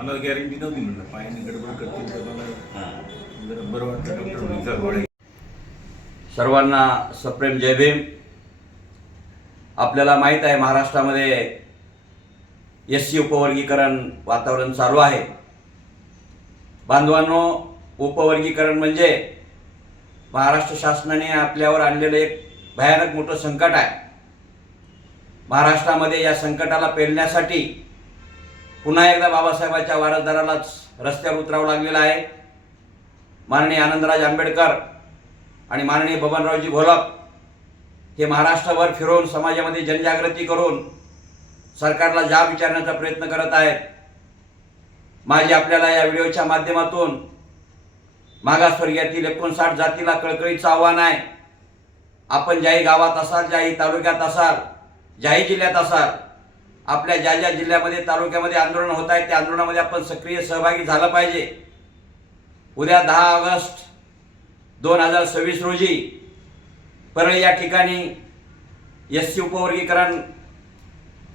मला गॅरंटी नव्हती, म्हणलं पायाने गडबड करतील तर मला जरा बरं वाटतं. डॉक्टर म्हणले सर्वांना सप्रेम जय भीम. आपल्याला माहीत आहे महाराष्ट्रामध्ये एससी उपवर्गीकरण वातावरण चालू आहे. बांधवांनो, उपवर्गीकरण म्हणजे महाराष्ट्र शासनाने आपल्यावर आणलेलं एक भयानक मोठं संकट आहे. महाराष्ट्रामध्ये या संकटाला पेलण्यासाठी पुन्हा एकदा बाबासाहेबांच्या वारसदारालाच रस्त्यावर उतरावं लागलेलं आहे. माननीय आनंदराज आंबेडकर आणि माननीय बबनरावजी घोलप हे महाराष्ट्रभर फिरून समाजामध्ये जनजागृती करून सरकारला जाब विचारण्याचा प्रयत्न करत आहेत. माझी आपल्याला या व्हिडिओच्या माध्यमातून मागासवर्गीयातील 59 जातीला कळकळीचं आव्हान आहे. आपण ज्याही गावात असाल, ज्याही तालुक्यात असाल, ज्याही जिल्ह्यात असाल, आपल्या ज्या ज्या जिल्ह्यामध्ये तालुक्यामध्ये आंदोलन होत आहे त्या आंदोलनामध्ये आपण सक्रिय सहभागी झालं पाहिजे. उद्या 10 ऑगस्ट 2026 रोजी परळी या ठिकाणी एससी उपवर्गीकरण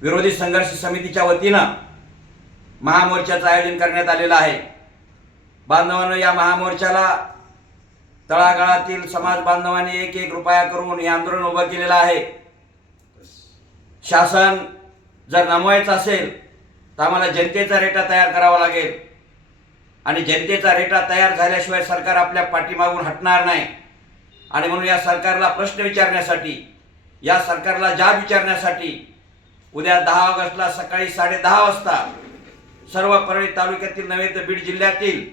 विरोधी संघर्ष समितीच्या वतीनं महामोर्चाचं आयोजन करण्यात आलेलं आहे. बांधवांनो, या महामोर्चाला तळागाळातील समाज बांधवांनी 1-1 रुपया करून हे आंदोलन उभं केलेलं आहे. शासन जर नमवायचं असेल तर आम्हाला जनतेचा रेटा तयार करावा लागेल आणि जनतेचा रेटा तयार झाल्याशिवाय सरकार आपल्या पाठीमागून हटणार नाही. आणि म्हणून या सरकारला प्रश्न विचारण्यासाठी, या सरकारला जाब विचारण्यासाठी उद्या 10 ऑगस्टला सकाळी 10:30 वाजता सर्व परळी तालुक्यातील नव्हे तर बीड जिल्ह्यातील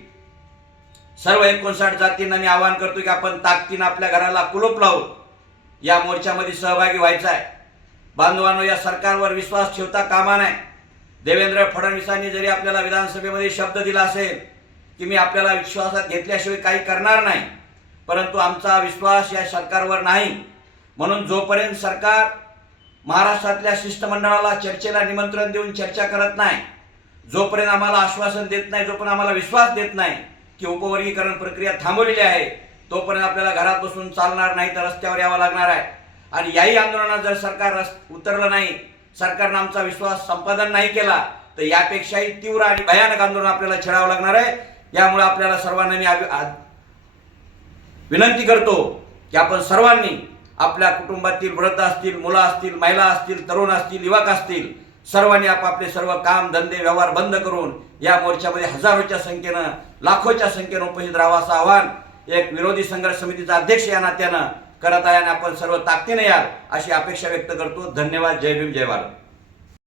सर्व 59 जातींना मी आवाहन करतो की आपण ताकदीनं आपल्या घराला कुलूप लावून या मोर्चामध्ये सहभागी व्हायचं आहे. बांधवांनो, या सरकारवर विश्वास ठेवता कामा नये. देवेंद्र फडणवीसांनी जरी आपल्याला विधानसभेमध्ये शब्द दिला असेल की मी आपल्याला विश्वासात घेतल्याशिवाय काही करणार नाही, परंतु आमचा विश्वास या सरकारवर नाही. म्हणून जोपर्यंत सरकार महाराष्ट्रातल्या शिष्टमंडळाला चर्चेला निमंत्रण देऊन चर्चा करत नाही, जोपर्यंत आम्हाला आश्वासन देत नाही, जोपर्यंत आम्हाला विश्वास देत नाही की उपवर्गीकरण प्रक्रिया थांबवलेली आहे, तोपर्यंत आपल्याला घरात बसून चालणार नाही, तर रस्त्यावर यावं लागणार आहे. आणि याही आंदोलनात जर सरकार उतरलं नाही, सरकारनं आमचा विश्वास संपादन नाही केला, तर यापेक्षाही तीव्र आणि भयानक आंदोलन आपल्याला छेडावं लागणार आहे. यामुळे आपल्याला सर्वांना मी विनंती करतो की आपण सर्वांनी आपल्या कुटुंबातील वृद्ध असतील, मुलं असतील, महिला असतील, तरुण असतील, युवक असतील, सर्वांनी आपापले सर्व काम धंदे व्यवहार बंद करून या मोर्चामध्ये हजारोच्या संख्येनं, लाखोच्या संख्येनं उपस्थित राहावं असं आवाहन एक विरोधी संघर्ष समितीचा अध्यक्ष या नात्यानं करत आहे. आणि आपण सर्व ताकदीने याल अशी अपेक्षा व्यक्त करतो. धन्यवाद. जय भीम, जय भारत.